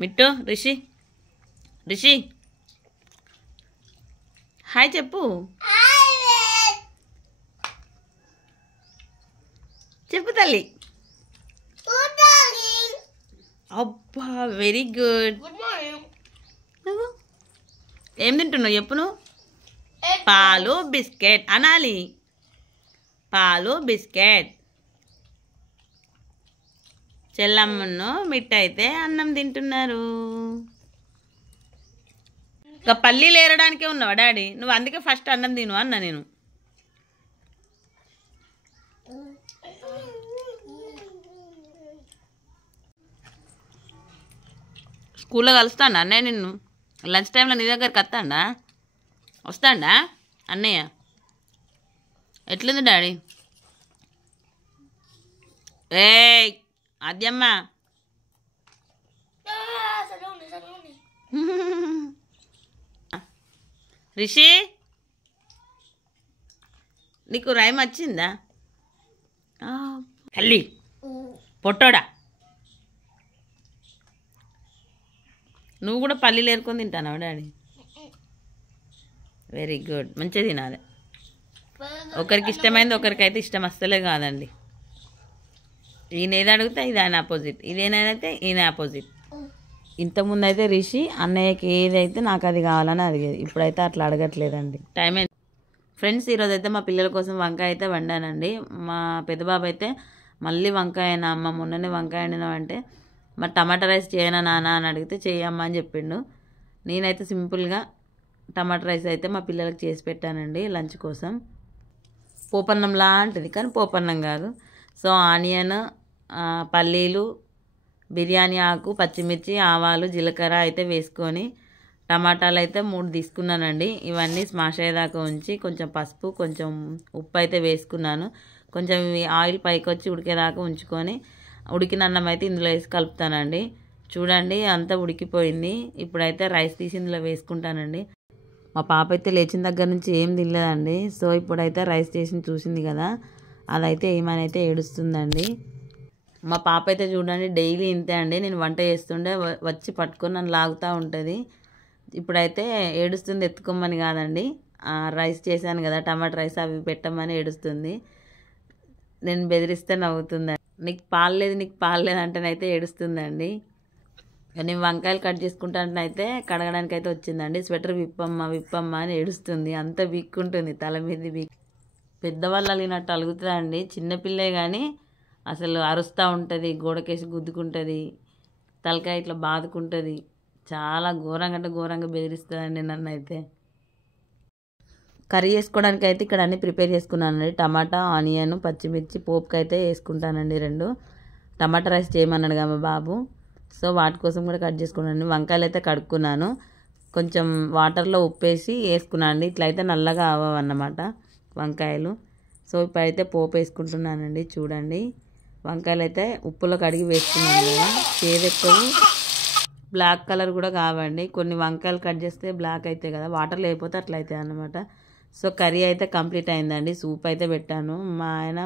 Mittu Rishi Rishi hi చెప్పు చెప్పు తల్లి. అబ్బా వెరీ గుడ్. నువ్వు ఏం తింటున్నావు చెప్పు. నువ్వు పాలు బిస్కెట్ అనాలి. పాలు బిస్కెట్. చెల్లమ్మను మిట్టయితే అన్నం తింటున్నారు. ఇంకా పల్లీలు ఏరడానికే ఉన్నావా డాడీ? నువ్వు అందుకే ఫస్ట్ అన్నం తిను అన్నా నేను. స్కూల్లో కలుస్తాడా అన్నయ్య నిన్ను? లంచ్ టైంలో నీ దగ్గరికి వస్తాడా అన్నయ్య? ఎట్లుంది డాడీ? ఏయ్ అద్యమ్మ రిషి నీకు రైమ్ వచ్చిందా? తల్లి పొట్టోడా నువ్వు కూడా పల్లీలు ఏరుకొని తింటానావు డాడీ? Very good. మంచిగా తినాలి. ఒకరికి ఇష్టమైంది ఒకరికైతే ఇష్టం వస్తలే కాదండి. ఈయన ఏది అడిగితే ఇది ఆయన ఆపోజిట్, ఇదేనైతే ఈయన ఆపోజిట్. ఇంతకుముందు అయితే రిషి అన్నయ్యకి ఏదైతే నాకు అది కావాలని అడిగేది. ఇప్పుడైతే అట్లా అడగట్లేదండి. టైం అయింది ఫ్రెండ్స్. ఈరోజు అయితే మా పిల్లల కోసం వంకాయ అయితే వండానండి. మా పెద్ద బాబు అయితే మళ్ళీ వంకాయనా అమ్మ, మొన్ననే వంకాయ వండినామంటే మరి టమాటా రైస్ చేయనా నాన్న అని అడిగితే చేయమ్మా అని చెప్పిండు. నేనైతే సింపుల్గా టమాటా రైస్ అయితే మా పిల్లలకు చేసి పెట్టానండి లంచ్ కోసం. పోపన్నం లాంటిది కానీ పోపన్నం కాదు. సో ఆనియన్, పల్లీలు, బిర్యానీ ఆకు, పచ్చిమిర్చి, ఆవాలు, జీలకర్ర అయితే వేసుకొని టమాటాలు అయితే 3 తీసుకున్నానండి. ఇవన్నీ స్మాష్ అయ్యేదాకా ఉంచి కొంచెం పసుపు, కొంచెం ఉప్పు అయితే వేసుకున్నాను. కొంచెం ఆయిల్ పైకి వచ్చి ఉడికేదాకా ఉంచుకొని ఉడికిన అన్నం అయితే ఇందులో వేసి కలుపుతానండి. చూడండి అంతా ఉడికిపోయింది. ఇప్పుడైతే రైస్ తీసి ఇందులో వేసుకుంటానండి. మా పాప అయితే లేచిన దగ్గర నుంచి ఏం తినలేదండి. సో ఇప్పుడైతే రైస్ చేసి చూసింది కదా, అదైతే ఏమైనా అయితే ఏడుస్తుందండి. మా పాప అయితే చూడండి డైలీ ఇంతే అండి. నేను వంట చేస్తుండే వచ్చి పట్టుకొని నన్ను లాగుతూ ఉంటుంది. ఇప్పుడైతే ఏడుస్తుంది. ఎత్తుకోమని కాదండి, రైస్ చేశాను కదా టమాటా రైస్ అవి పెట్టమని ఏడుస్తుంది. నేను బెదిరిస్తే నవ్వుతుంది. నీకు పాలు లేదు అంటేనైతే ఏడుస్తుందండి. నేను వంకాయలు కట్ చేసుకుంటానైతే కడగడానికి అయితే వచ్చిందండి. స్వెటర్ విప్పమ్మ అని ఏడుస్తుంది. అంత వీక్కుంటుంది, తల మీద వీక్. పెద్దవాళ్ళు అలిగినట్టు అలుగుతుందండి. చిన్నపిల్లే కానీ అసలు అరుస్తూ ఉంటుంది, గోడకేసి గుద్దుకుంటుంది, తలకాయ ఇట్లా బాదుకుంటుంది. చాలా ఘోరంగా బెదిరిస్తుందండి నన్ను అయితే. కర్రీ చేసుకోవడానికి అయితే ఇక్కడ అన్నీ ప్రిపేర్ చేసుకున్నానండి. టమాటా, ఆనియన్, పచ్చిమిర్చి పోపుకి అయితే వేసుకుంటానండి 2. టమాటా రైస్ చేయమన్నాడు కదా మా బాబు, సో వాటి కోసం కూడా కట్ చేసుకున్నాను. వంకాయలు అయితే కడుక్కున్నాను. కొంచెం వాటర్లో ఉప్పేసి వేసుకున్నాను అండి. ఇట్లయితే నల్లగా అవ్వవన్నమాట వంకాయలు. సో ఇప్పుడైతే పోపు వేసుకుంటున్నానండి. చూడండి వంకాయలు అయితే ఉప్పులో కడిగి వేసుకున్నాను కదా. చేదెక్కువ బ్లాక్ కలర్ కూడా కావండి. కొన్ని వంకాయలు కట్ చేస్తే బ్లాక్ అయితే కదా, వాటర్లో అయిపోతే అట్లా అవుతాయి అన్నమాట. సో కర్రీ అయితే కంప్లీట్ అయిందండి. సూప్ అయితే పెట్టాను. మా ఆయన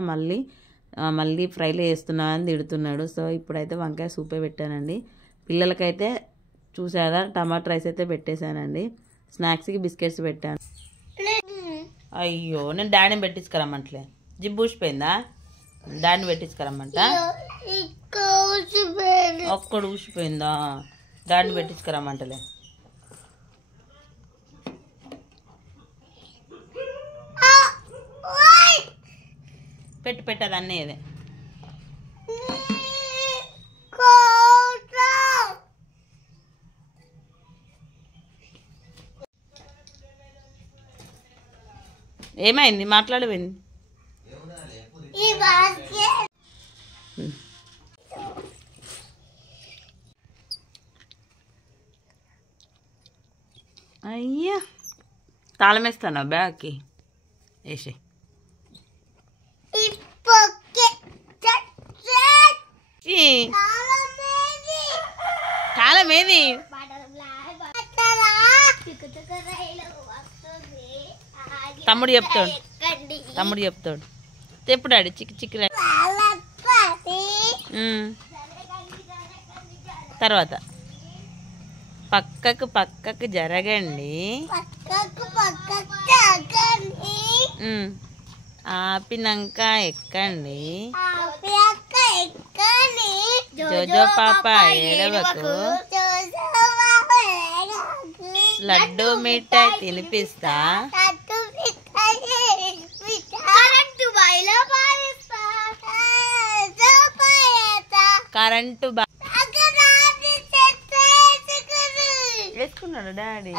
మళ్ళీ ఫ్రైలో వేస్తున్నా అని తిడుతున్నాడు. సో ఇప్పుడైతే వంకాయ సూపే పెట్టానండి. పిల్లలకైతే చూసారా టమాటా రైస్ అయితే పెట్టేశానండి. స్నాక్స్కి బిస్కెట్స్ పెట్టాను. అయ్యో నేను డాడీని పెట్టించుకురమ్మంటలే. జిబ్బు ఊసిపోయిందా? డాడీని పెట్టించుకురమ్మంట. ఒక్కడు ఊసిపోయిందా? డాడీని పెట్టించుకురమ్మంటలే. పెట్టదు అన్నీ ఇదే. ఏమైంది? మాట్లాడవేంది? అయ్యా తాళం వేస్తానా బ్యాగ్కి? వేసే తాళం ఏది? తమ్ముడు చెప్తాడు. ఎప్పుడు ఆడి చిక్కి తర్వాత పక్కకు పక్కకు జరగండి. ఆపినాక ఎక్కండి. జోజో పాప ఏడవకు. లడ్డు మిఠాయి తినిపిస్తా. కరెంటు వేసుకున్నాడు డాడీ.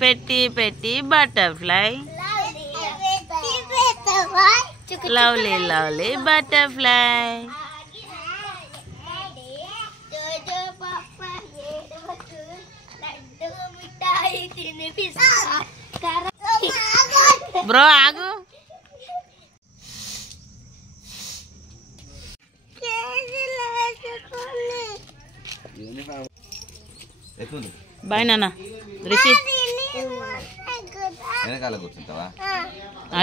పెట్టి పెట్టి butterfly. Lovely lovely butterfly. Bro ఆగు. బాయ్ నాన్న. రిషి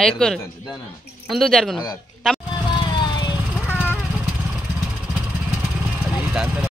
ఎక్కువ ముందుకు జరుగును.